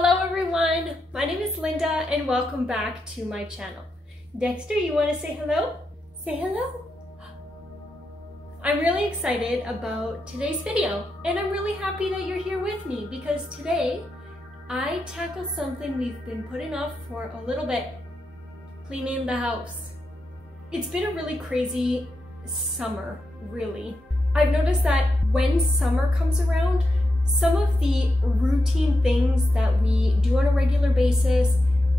Hello everyone, my name is Linda and welcome back to my channel. Dexter, you want to say hello? Say hello. I'm really excited about today's video and I'm really happy that you're here with me because today I tackle something we've been putting off for a little bit, cleaning the house. It's been a really crazy summer, really. I've noticed that when summer comes around, some of the routine things that we do on a regular basis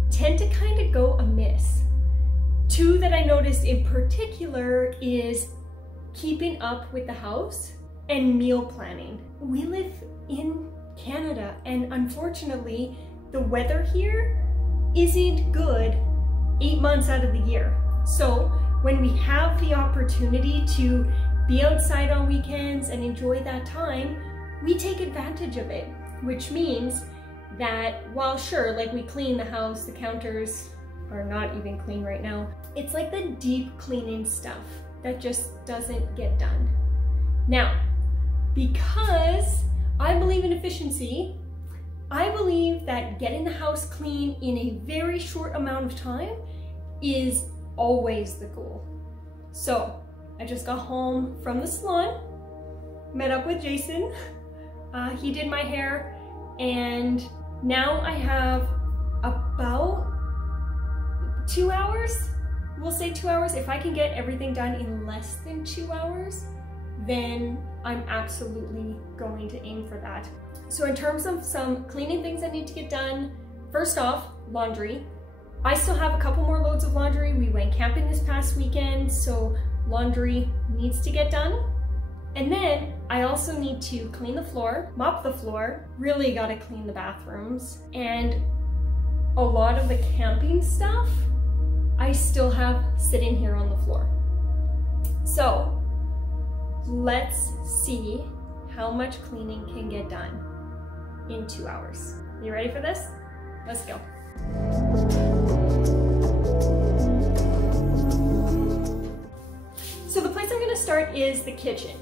tend to kind of go amiss. Two that I noticed in particular is keeping up with the house and meal planning. We live in Canada and unfortunately the weather here isn't good 8 months out of the year. So when we have the opportunity to be outside on weekends and enjoy that time, we take advantage of it, which means that while sure, like we clean the house, the counters are not even clean right now. It's like the deep cleaning stuff that just doesn't get done. Now, because I believe in efficiency, I believe that getting the house clean in a very short amount of time is always the goal. So I just got home from the salon, met up with Jason. He did my hair and now I have about 2 hours. We'll say 2 hours. If I can get everything done in less than 2 hours, then I'm absolutely going to aim for that. So in terms of some cleaning things that need to get done, first off, laundry. I still have a couple more loads of laundry. We went camping this past weekend, so laundry needs to get done. And then I also need to clean the floor, mop the floor, really gotta clean the bathrooms, and a lot of the camping stuff I still have sitting here on the floor. So let's see how much cleaning can get done in 2 hours. You ready for this? Let's go. So the place I'm gonna start is the kitchen.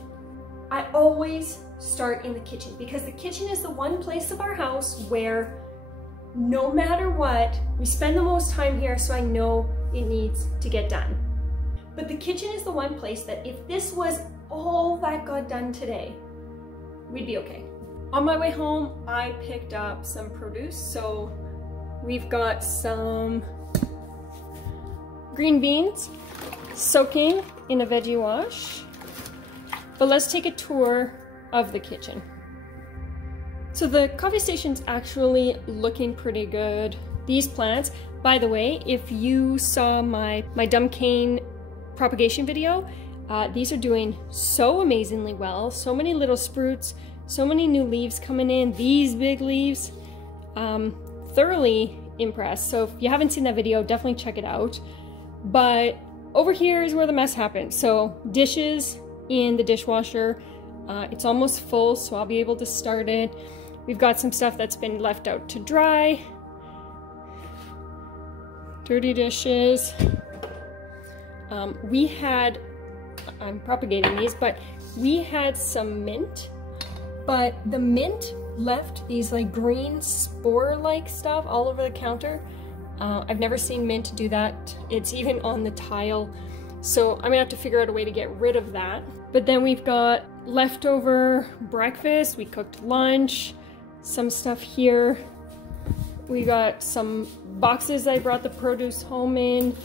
I always start in the kitchen because the kitchen is the one place of our house where no matter what, we spend the most time here, so I know it needs to get done. But the kitchen is the one place that if this was all that got done today, we'd be okay. On my way home, I picked up some produce. So we've got some green beans soaking in a veggie wash. But let's take a tour of the kitchen. So the coffee station's actually looking pretty good. These plants, by the way, if you saw my dumb cane propagation video, these are doing so amazingly well. So many little sprouts, so many new leaves coming in, these big leaves. Thoroughly impressed. So if you haven't seen that video, definitely check it out. But over here is where the mess happened. So dishes in the dishwasher. It's almost full, so I'll be able to start it. We've got some stuff that's been left out to dry. Dirty dishes. We had, I'm propagating these, but we had some mint, but the mint left these like green spore-like stuff all over the counter. I've never seen mint do that. It's even on the tile. So I'm gonna have to figure out a way to get rid of that. But then we've got leftover breakfast, we cooked lunch, some stuff here. We got some boxes I brought the produce home in.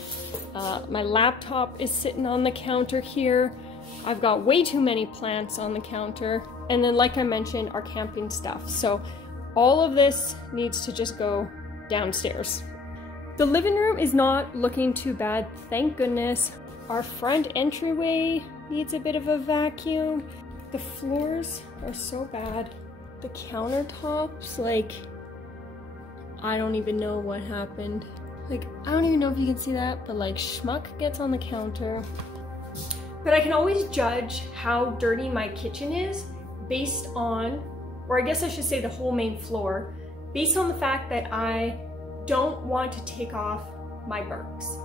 My laptop is sitting on the counter here. I've got way too many plants on the counter. And then like I mentioned, our camping stuff. So all of this needs to just go downstairs. The living room is not looking too bad, thank goodness. Our front entryway needs a bit of a vacuum. The floors are so bad. The countertops, like, I don't even know what happened. Like, I don't even know if you can see that, but like schmuck gets on the counter. But I can always judge how dirty my kitchen is based on, or I guess I should say the whole main floor, based on the fact that I don't want to take off my Birks.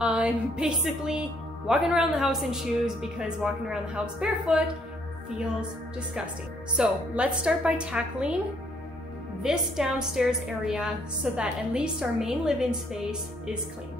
I'm basically walking around the house in shoes because walking around the house barefoot feels disgusting. So let's start by tackling this downstairs area so that at least our main living space is clean.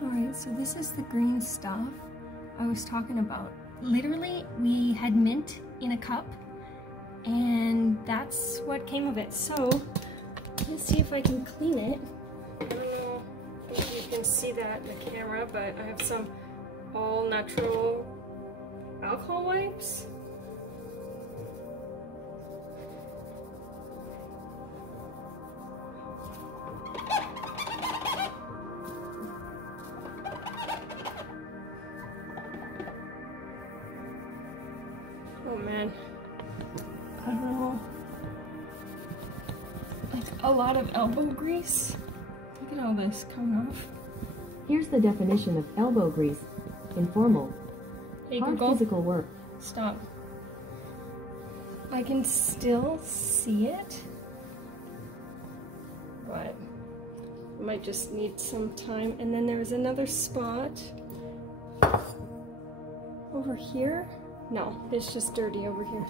Alright, so this is the green stuff I was talking about. Literally, we had mint in a cup, and that's what came of it. So, let's see if I can clean it. I don't know if you can see that in the camera, but I have some all-natural alcohol wipes. Oh man, I don't know, like a lot of elbow grease. Look at all this coming off. Here's the definition of elbow grease. Informal. Hey Hard Google, physical work. stop. I can still see it, but I might just need some time. And then there's another spot over here. No, it's just dirty over here.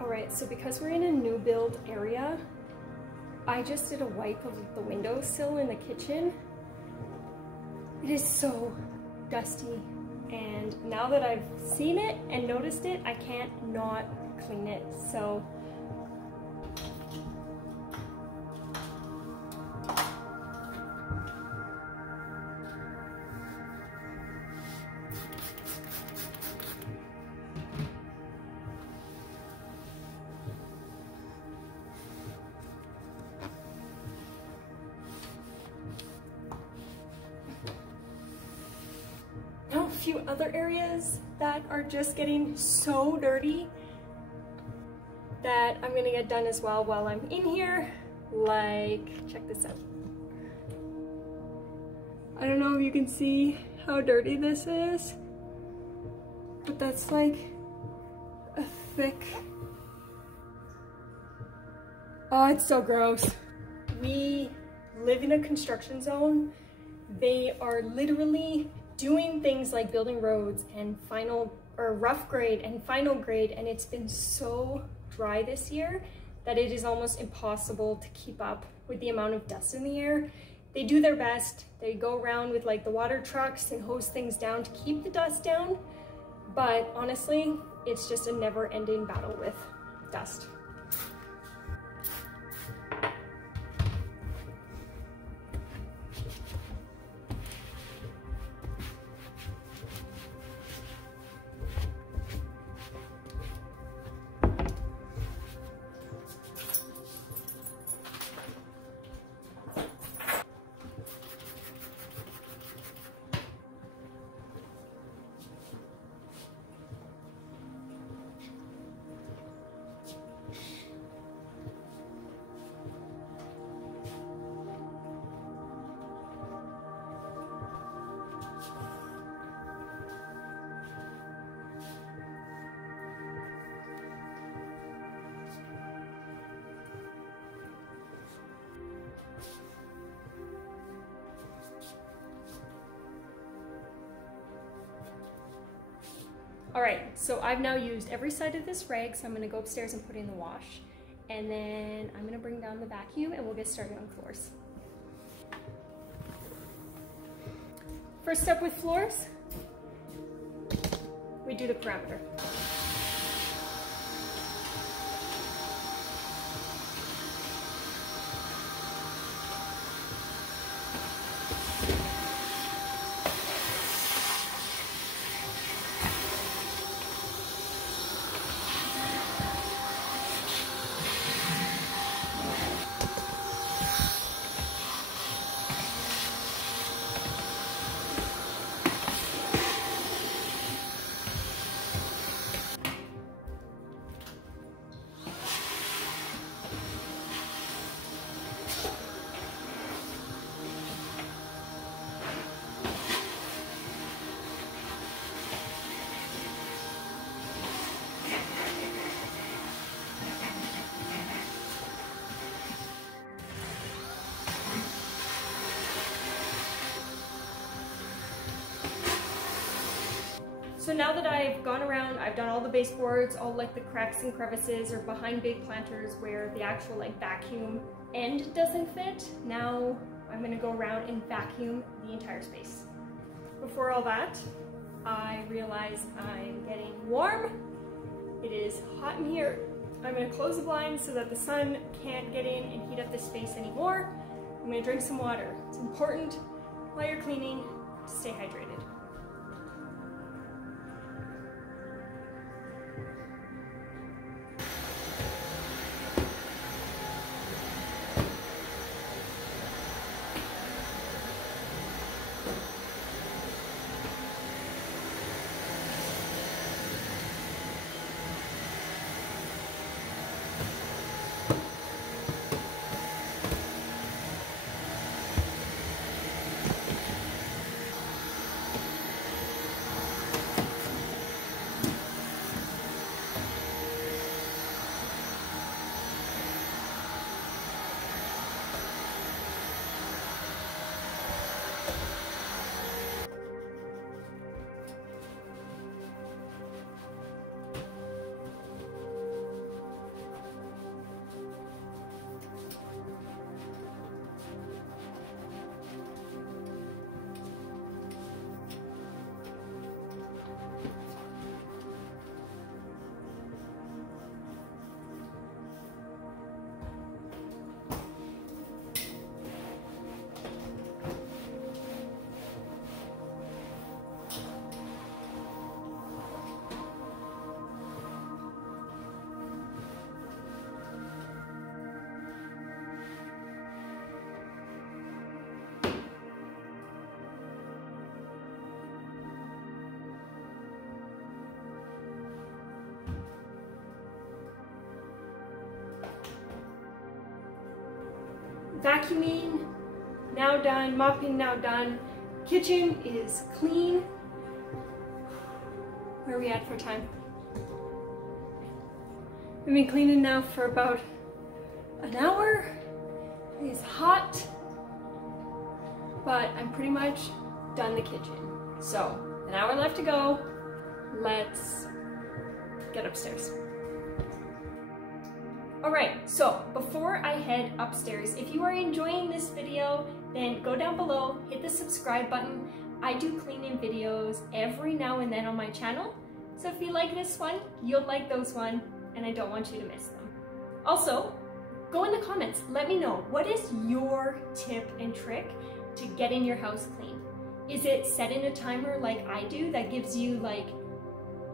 Alright, so because we're in a new build area, I just did a wipe of the windowsill in the kitchen, It is so dusty, and now that I've seen it and noticed it, I can't not clean it. So now a few other areas that are just getting so dirty that I'm gonna get done as well while I'm in here. Like, check this out. I don't know if you can see how dirty this is, but that's like a thick, oh, it's so gross. We live in a construction zone. They are literally doing things like building roads and rough grade and final grade, and it's been so dry this year that it is almost impossible to keep up with the amount of dust in the air. They do their best. They go around with like the water trucks and hose things down to keep the dust down, but honestly, it's just a never-ending battle with dust. All right, so I've now used every side of this rag, so I'm gonna go upstairs and put it in the wash. And then I'm gonna bring down the vacuum and we'll get started on floors. First step with floors, we do the perimeter. So now that I've gone around, I've done all the baseboards, all like the cracks and crevices or behind big planters where the actual like vacuum end doesn't fit. Now I'm gonna go around and vacuum the entire space. Before all that, I realize I'm getting warm. It is hot in here. I'm gonna close the blinds so that the sun can't get in and heat up this space anymore. I'm gonna drink some water. It's important while you're cleaning to stay hydrated. Vacuuming, now done. Mopping, now done. Kitchen is clean. Where are we at for time? I've been cleaning now for about an hour. It's hot, but I'm pretty much done the kitchen. So, an hour left to go. Let's get upstairs. Alright, so before I head upstairs, if you are enjoying this video, then go down below, hit the subscribe button. I do cleaning videos every now and then on my channel. So if you like this one, you'll like those one, and I don't want you to miss them. Also, go in the comments, let me know, what is your tip and trick to getting your house clean? Is it setting a timer like I do that gives you like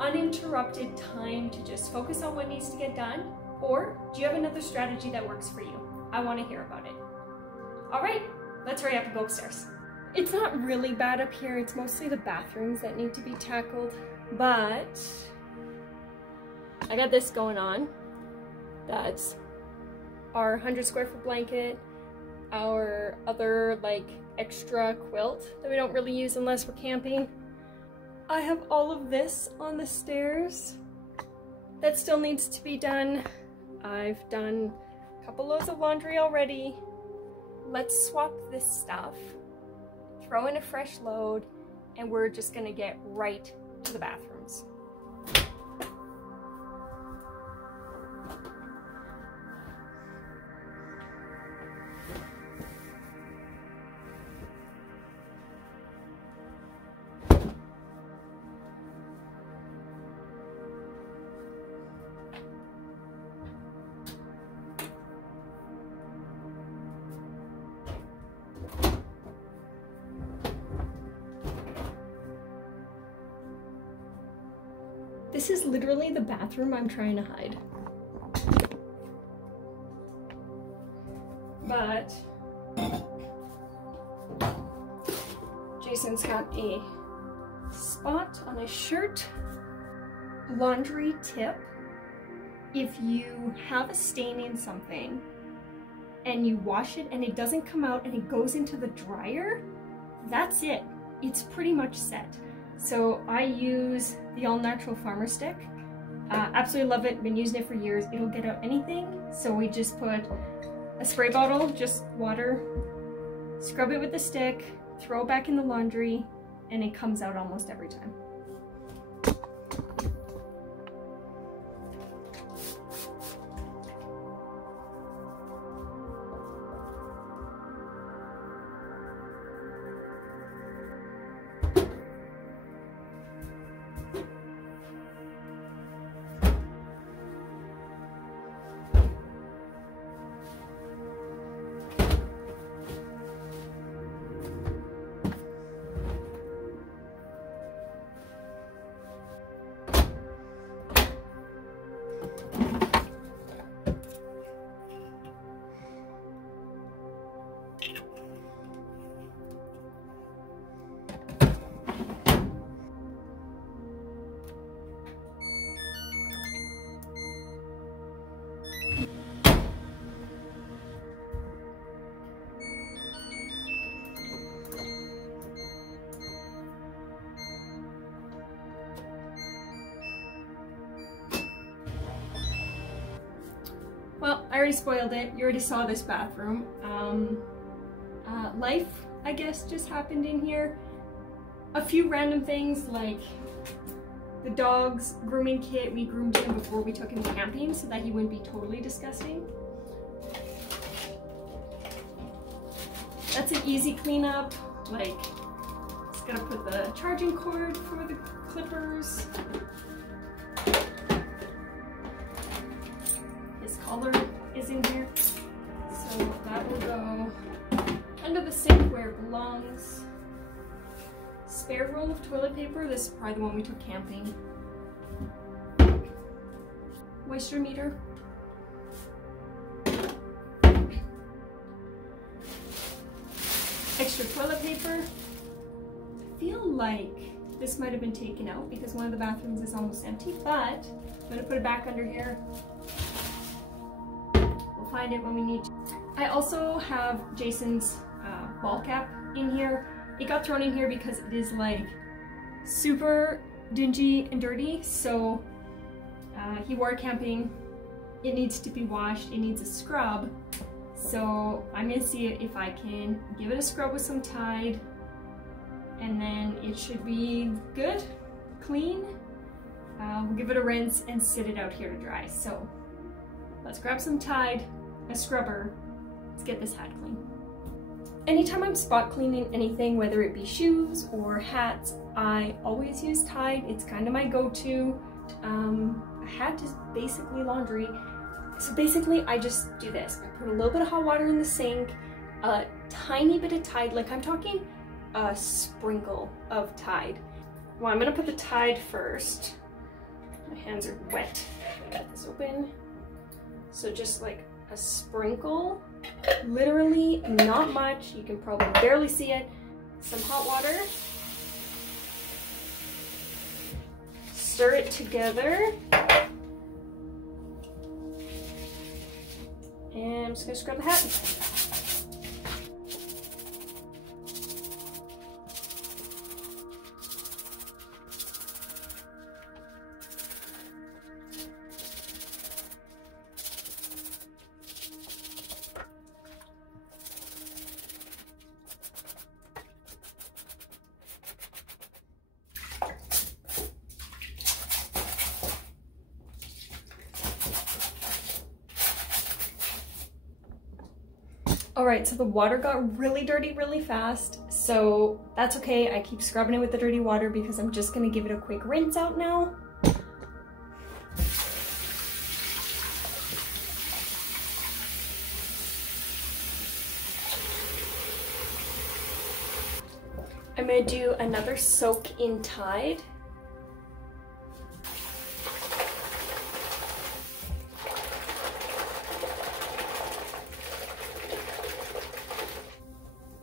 uninterrupted time to just focus on what needs to get done? Or do you have another strategy that works for you? I want to hear about it. All right, let's hurry up and go upstairs. It's not really bad up here. It's mostly the bathrooms that need to be tackled, but I got this going on. That's our 100 square foot blanket, our other like extra quilt that we don't really use unless we're camping. I have all of this on the stairs that still needs to be done. I've done a couple loads of laundry already. Let's swap this stuff, throw in a fresh load, and we're just gonna get right to the bathrooms. This is literally the bathroom I'm trying to hide. But Jason's got a spot on his shirt. Laundry tip: if you have a stain in something and you wash it and it doesn't come out and it goes into the dryer, that's it. It's pretty much set. So I use the All Natural Farmer Stick. Absolutely love it, been using it for years. It'll get out anything. So we just put a spray bottle, just water, scrub it with the stick, throw it back in the laundry, and it comes out almost every time. Well, I already spoiled it. You already saw this bathroom. Life, I guess, just happened in here. A few random things like the dog's grooming kit. We groomed him before we took him camping so that he wouldn't be totally disgusting. That's an easy cleanup. Like, just gotta put the charging cord for the clippers. His collar is in here, so that will go under the sink where it belongs. Spare roll of toilet paper. This is probably the one we took camping. Moisture meter. Extra toilet paper. I feel like this might have been taken out because one of the bathrooms is almost empty, but I'm gonna put it back under here. We'll find it when we need to. I also have Jason's ball cap in here. It got thrown in here because it is like super dingy and dirty, so he wore it camping. It needs to be washed, it needs a scrub. So I'm gonna see if I can give it a scrub with some Tide, and then it should be good, clean. We'll give it a rinse and sit it out here to dry. So let's grab some Tide, a scrubber, let's get this hat clean. Anytime I'm spot cleaning anything, whether it be shoes or hats, I always use Tide. It's kind of my go-to. A hat is basically laundry. So basically I just do this. I put a little bit of hot water in the sink, a tiny bit of Tide, like I'm talking a sprinkle of Tide. Well, I'm gonna put the Tide first. My hands are wet. Got this open. So just like a sprinkle, literally not much. You can probably barely see it. Some hot water. Stir it together. And I'm just gonna scrub the hat. All right, so the water got really dirty really fast, so that's okay. I keep scrubbing it with the dirty water because I'm just gonna give it a quick rinse out now. I'm gonna do another soak in Tide.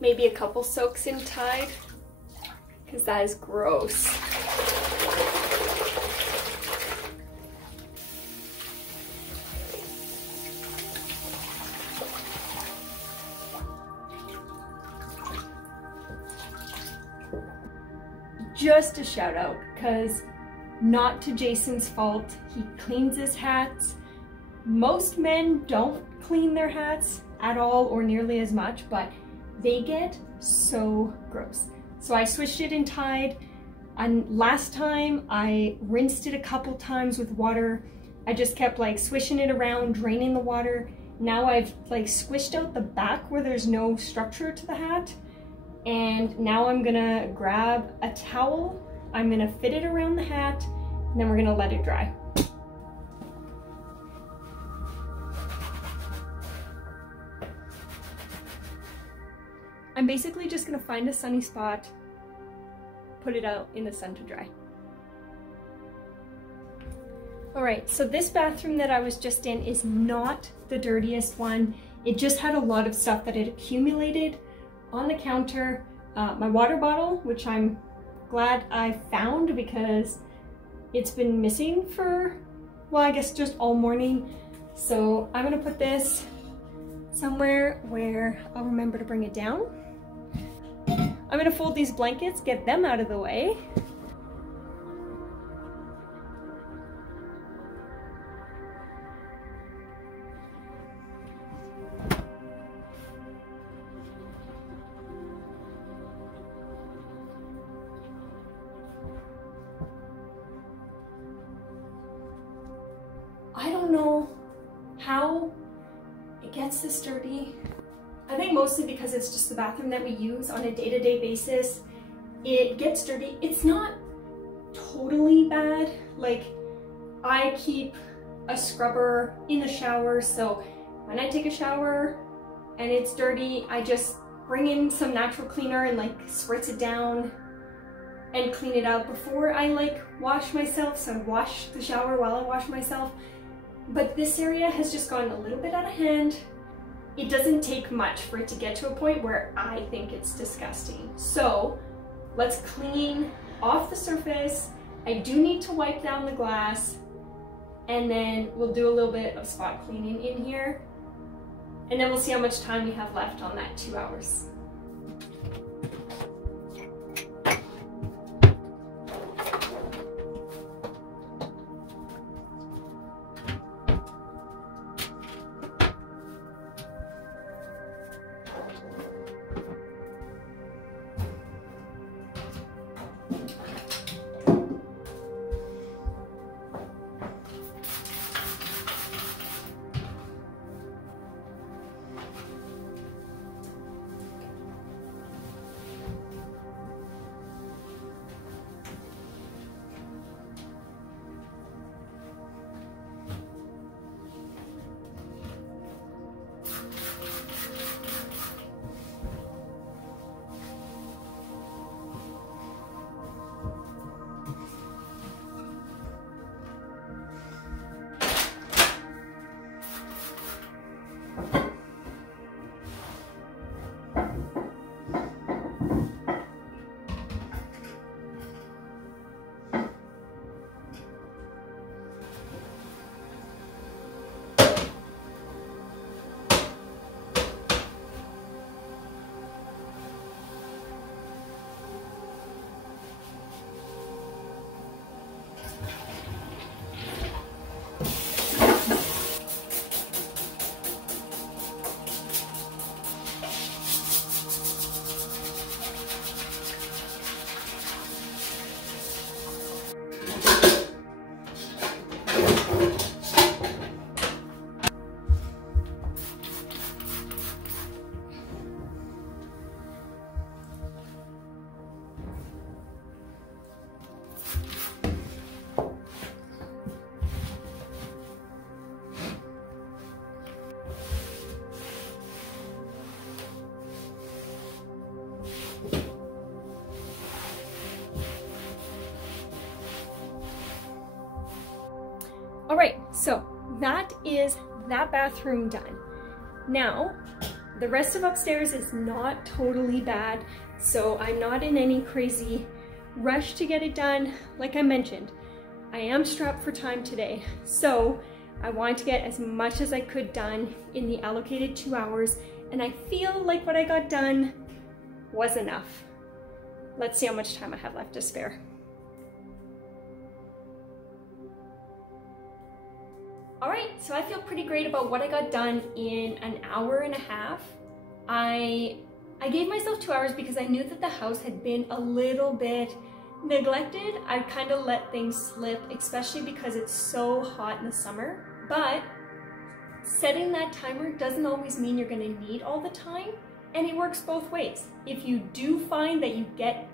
Maybe a couple soaks in Tide, because that is gross. Just a shout out, because not to Jason's fault, he cleans his hats. Most men don't clean their hats at all or nearly as much, but they get so gross. So I switched it in Tide, and last time I rinsed it a couple times with water. I just kept like swishing it around, draining the water. Now I've like squished out the back where there's no structure to the hat. And now I'm gonna grab a towel, I'm gonna fit it around the hat, and then we're gonna let it dry. I'm basically just gonna find a sunny spot, put it out in the sun to dry. All right, so this bathroom that I was just in is not the dirtiest one. It just had a lot of stuff that had accumulated on the counter. My water bottle, which I'm glad I found because it's been missing for, well, I guess just all morning. So I'm gonna put this somewhere where I'll remember to bring it down. I'm gonna fold these blankets, get them out of the way. I don't know how it gets this dirty. I think mostly because it's just the bathroom that we use on a day-to-day basis. It gets dirty. It's not totally bad. Like, I keep a scrubber in the shower, so when I take a shower and it's dirty, I just bring in some natural cleaner and like spritz it down and clean it out before I like wash myself. So I wash the shower while I wash myself. But this area has just gotten a little bit out of hand. It doesn't take much for it to get to a point where I think it's disgusting. So let's clean off the surface. I do need to wipe down the glass, and then we'll do a little bit of spot cleaning in here. and then we'll see how much time we have left on that 2 hours. All right, so that is that bathroom done. Now, the rest of upstairs is not totally bad, so I'm not in any crazy rush to get it done. Like I mentioned, I am strapped for time today, so I wanted to get as much as I could done in the allocated 2 hours, and I feel like what I got done was enough. Let's see how much time I have left to spare. All right, so I feel pretty great about what I got done in an hour and a half. I gave myself 2 hours because I knew that the house had been a little bit neglected. I kind of let things slip, especially because it's so hot in the summer. But setting that timer doesn't always mean you're gonna need all the time, and it works both ways. If you do find that you get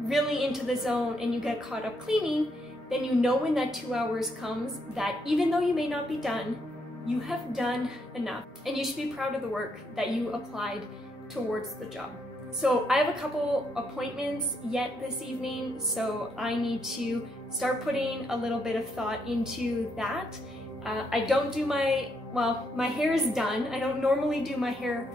really into the zone and you get caught up cleaning, then you know when that 2 hours comes that even though you may not be done, you have done enough. And you should be proud of the work that you applied towards the job. So I have a couple appointments yet this evening, so I need to start putting a little bit of thought into that. I don't do my hair is done. I don't normally do my hair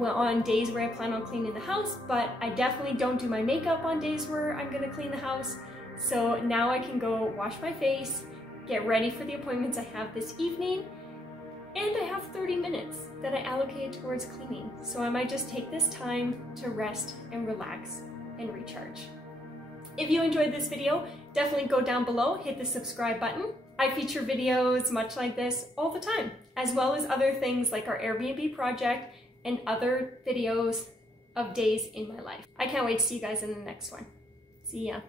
on days where I plan on cleaning the house, but I definitely don't do my makeup on days where I'm gonna clean the house. So now I can go wash my face, get ready for the appointments I have this evening, and I have 30 minutes that I allocate towards cleaning. So I might just take this time to rest and relax and recharge. If you enjoyed this video, definitely go down below, hit the subscribe button. I feature videos much like this all the time, as well as other things like our Airbnb project and other videos of days in my life. I can't wait to see you guys in the next one. See ya.